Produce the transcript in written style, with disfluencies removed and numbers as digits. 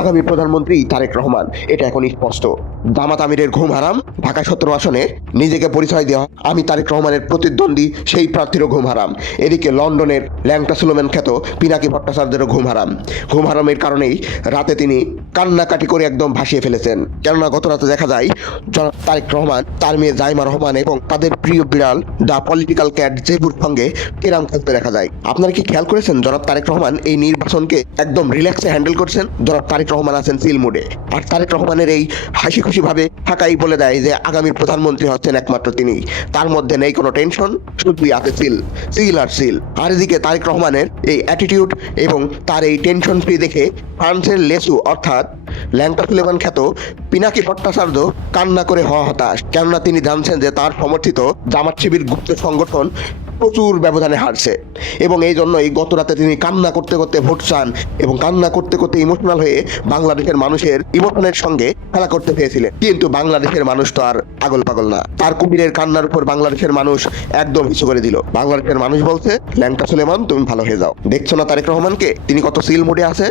আগামী প্রধানমন্ত্রী তারেক রহমান, এটা এখন স্পষ্ট। জামাত আমিরের ঘুম হারাম, ঢাকা 17 আসনে নিজেকে পরিচয় দেওয়া আমি তারেক রহমানের প্রতিদ্বন্দ্বী সেই প্রার্থীরও ঘুম হারাম। এদিকে লন্ডনের ল্যাংটা সুলেমান খ্যাত পিনাকি ভট্টাচার্যেরও ঘুম হারাম। ঘুম হারামের কারণেই রাতে তিনি কান্নাকাটি করে একদম ভাসিয়ে ফেলেছেন। কেননা গত রাতে দেখা যায় জনাব তারেক রহমান, তার মেয়ে জাইমা রহমান এবং তাদের প্রিয় বিড়াল দ্য পলিটিক্যাল ক্যাট জেবুর সঙ্গে কেরাম খেলতে দেখা যায়। আপনারা কি খেয়াল করেছেন জনাব তারেক রহমান এই নির্বাচনকে একদম রিল্যাক্সে হ্যান্ডেল করছেন? জনাব তারেক রহমান আছেন চিল মুডে। আর তারেক রহমানের এই হাসি খুশি ভাবে থাকাই বলে দেয় যে আগামীর প্রধানমন্ত্রী হচ্ছেন একমাত্র তিনি। তার মধ্যে নেই কোনো টেনশন, শুধুই আছে চিল, চিল আর চিল। আর এদিকে তারেক রহমানের এই অ্যাটিটিউড এবং তার এই টেনশন ফ্রি দেখে ফ্রান্সের লেসু অর্থাৎ ল্যাংটা সুলেমান খ্যাত পিনাকি ভট্টাচার্য কান্না করে হওয়া হতাশ। কেননা তিনি জানছেন যে তার সমর্থিত জামাত শিবির গুপ্ত সংগঠন প্রচুর ব্যবধানে হারছে এবং এই জন্যই গত রাতে তিনি কান্না করতে করতে ভোট চান এবং কান্না করতে করতে ইমোশনাল হয়ে বাংলাদেশের মানুষের ইমোশনের সঙ্গে খেলা করতে চেয়েছিলেন। কিন্তু বাংলাদেশের মানুষ তো আর পাগল পাগল না। তার কুমিরের কান্নার উপর বাংলাদেশের মানুষ একদম হিসু করে দিল। বাংলাদেশের মানুষ বলছে ল্যাংটা সুলেমান তুমি ভালো হয়ে যাও। দেখছো না তারেক রহমানকে, তিনি কত সিল মোডে আছে।